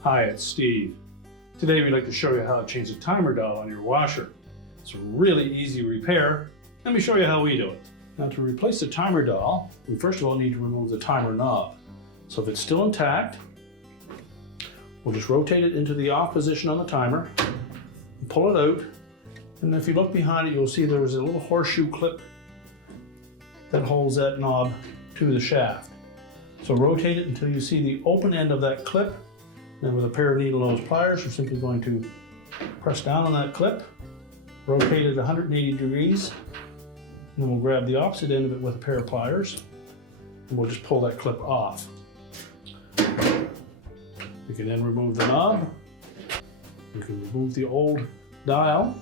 Hi, it's Steve. Today we'd like to show you how to change the timer dial on your washer. It's a really easy repair. Let me show you how we do it. Now, to replace the timer dial, we first of all need to remove the timer knob. So if it's still intact, we'll just rotate it into the off position on the timer, and pull it out, and if you look behind it, you'll see there's a little horseshoe clip that holds that knob to the shaft. So rotate it until you see the open end of that clip. Then with a pair of needle nose pliers, we're simply going to press down on that clip, rotate it 180 degrees, and then we'll grab the opposite end of it with a pair of pliers, and we'll just pull that clip off. We can then remove the knob. You can remove the old dial.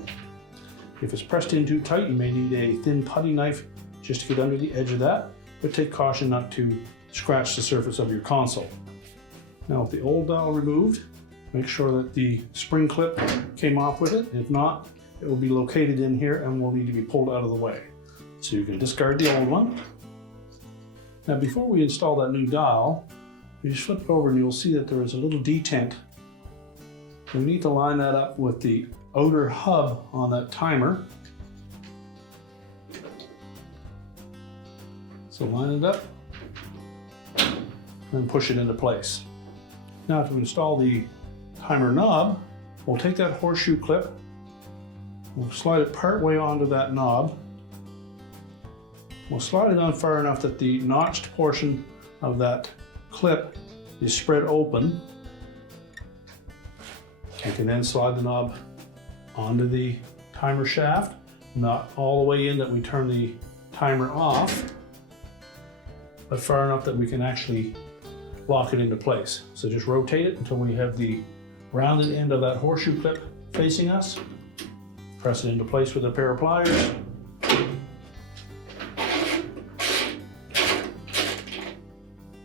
If it's pressed in too tight, you may need a thin putty knife just to get under the edge of that, but take caution not to scratch the surface of your console. Now, with the old dial removed, make sure that the spring clip came off with it. If not, it will be located in here and will need to be pulled out of the way. So you can discard the old one. Now, before we install that new dial, you just flip it over and you'll see that there is a little detent. We need to line that up with the outer hub on that timer. So line it up and push it into place. Now, to install the timer knob, we'll take that horseshoe clip, we'll slide it part way onto that knob. We'll slide it on far enough that the notched portion of that clip is spread open. You can then slide the knob onto the timer shaft, not all the way in that we turn the timer off, but far enough that we can actually lock it into place. So just rotate it until we have the rounded end of that horseshoe clip facing us. Press it into place with a pair of pliers.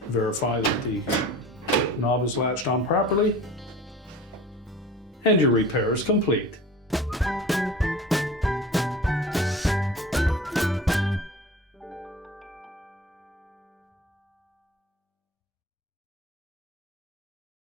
Verify that the knob is latched on properly. And your repair is complete.